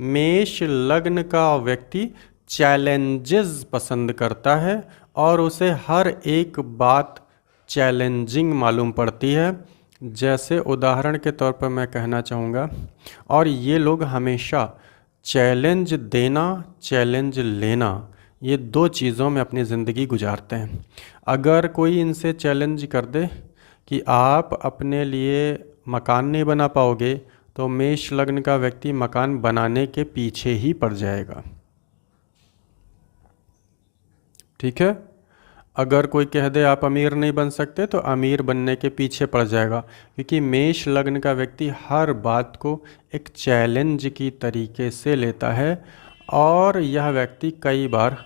मेष लग्न का व्यक्ति चैलेंजेस पसंद करता है और उसे हर एक बात चैलेंजिंग मालूम पड़ती है। जैसे उदाहरण के तौर पर मैं कहना चाहूँगा, और ये लोग हमेशा चैलेंज देना, चैलेंज लेना, ये दो चीज़ों में अपनी ज़िंदगी गुजारते हैं। अगर कोई इनसे चैलेंज कर दे कि आप अपने लिए मकान नहीं बना पाओगे, तो मेष लग्न का व्यक्ति मकान बनाने के पीछे ही पड़ जाएगा। ठीक है। अगर कोई कह दे आप अमीर नहीं बन सकते, तो अमीर बनने के पीछे पड़ जाएगा, क्योंकि मेष लग्न का व्यक्ति हर बात को एक चैलेंज की तरीके से लेता है। और यह व्यक्ति कई बार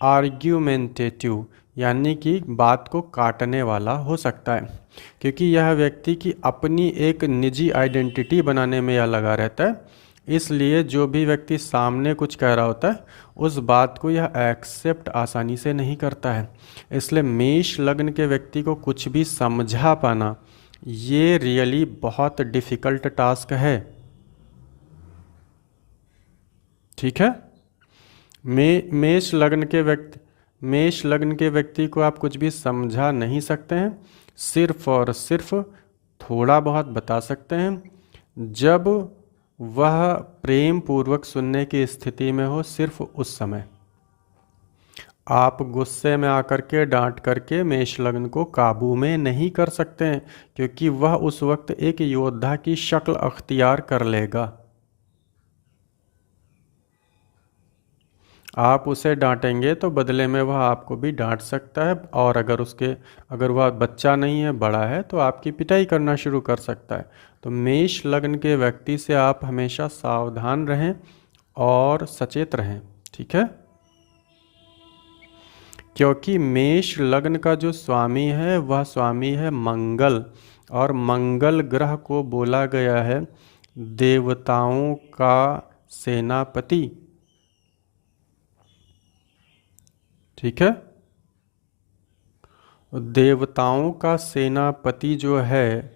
आर्ग्यूमेंटेटिव यानी कि बात को काटने वाला हो सकता है, क्योंकि यह व्यक्ति की अपनी एक निजी आइडेंटिटी बनाने में यह लगा रहता है। इसलिए जो भी व्यक्ति सामने कुछ कह रहा होता है, उस बात को यह एक्सेप्ट आसानी से नहीं करता है। इसलिए मेष लग्न के व्यक्ति को कुछ भी समझा पाना ये रियली बहुत डिफ़िकल्ट टास्क है। ठीक है। मेष लग्न के व्यक्ति को आप कुछ भी समझा नहीं सकते हैं, सिर्फ और सिर्फ थोड़ा बहुत बता सकते हैं। जब वह प्रेम पूर्वक सुनने की स्थिति में हो, सिर्फ उस समय आप गुस्से में आकर के डांट करके मेष लग्न को काबू में नहीं कर सकते हैं, क्योंकि वह उस वक्त एक योद्धा की शक्ल अख्तियार कर लेगा। आप उसे डांटेंगे तो बदले में वह आपको भी डांट सकता है, और अगर वह बच्चा नहीं है, बड़ा है, तो आपकी पिटाई करना शुरू कर सकता है। तो मेष लग्न के व्यक्ति से आप हमेशा सावधान रहें और सचेत रहें। ठीक है। क्योंकि मेष लग्न का जो स्वामी है वह स्वामी है मंगल, और मंगल ग्रह को बोला गया है देवताओं का सेनापति। ठीक है। देवताओं का सेनापति जो है,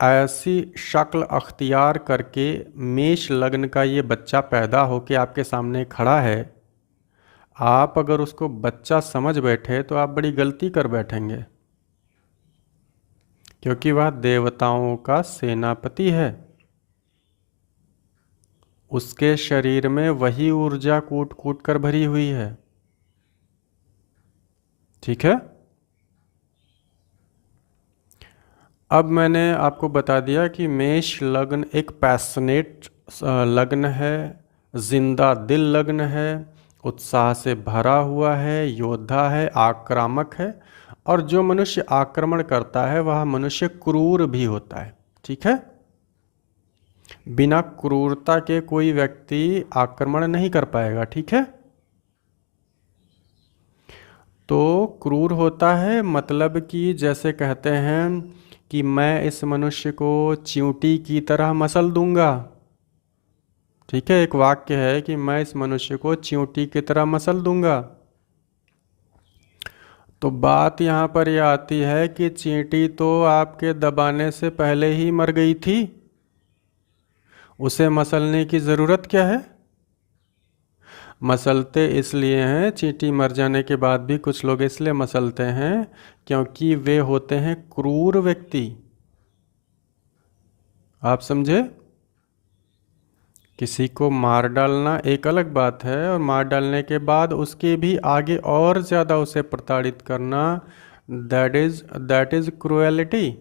ऐसी शक्ल अख्तियार करके मेष लग्न का ये बच्चा पैदा होके आपके सामने खड़ा है। आप अगर उसको बच्चा समझ बैठे तो आप बड़ी गलती कर बैठेंगे, क्योंकि वह देवताओं का सेनापति है। उसके शरीर में वही ऊर्जा कूट कूट कर भरी हुई है। ठीक है। अब मैंने आपको बता दिया कि मेष लग्न एक पैशनेट लग्न है, जिंदा दिल लग्न है, उत्साह से भरा हुआ है, योद्धा है, आक्रामक है, और जो मनुष्य आक्रमण करता है वह मनुष्य क्रूर भी होता है। ठीक है। बिना क्रूरता के कोई व्यक्ति आक्रमण नहीं कर पाएगा। ठीक है। तो क्रूर होता है मतलब कि जैसे कहते हैं कि मैं इस मनुष्य को चींटी की तरह मसल दूंगा। ठीक है। एक वाक्य है कि मैं इस मनुष्य को चींटी की तरह मसल दूंगा। तो बात यहाँ पर यह आती है कि चींटी तो आपके दबाने से पहले ही मर गई थी, उसे मसलने की ज़रूरत क्या है? मसलते इसलिए हैं, चींटी मर जाने के बाद भी कुछ लोग इसलिए मसलते हैं क्योंकि वे होते हैं क्रूर व्यक्ति। आप समझे? किसी को मार डालना एक अलग बात है, और मार डालने के बाद उसके भी आगे और ज़्यादा उसे प्रताड़ित करना, दैट इज़ क्रूएलिटी।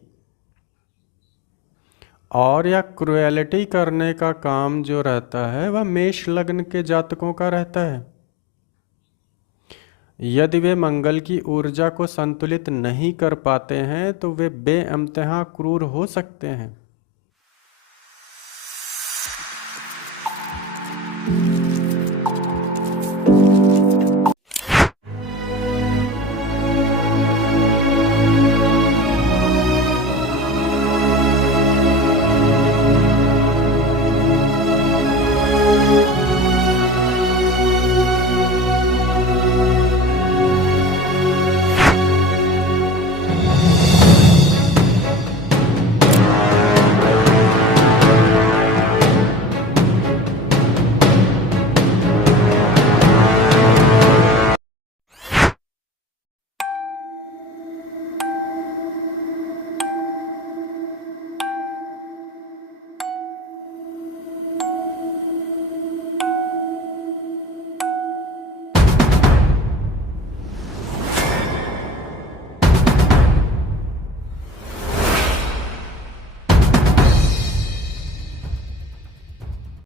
और यह क्रूएलिटी करने का काम जो रहता है वह मेष लग्न के जातकों का रहता है। यदि वे मंगल की ऊर्जा को संतुलित नहीं कर पाते हैं तो वे बेइंतहा क्रूर हो सकते हैं।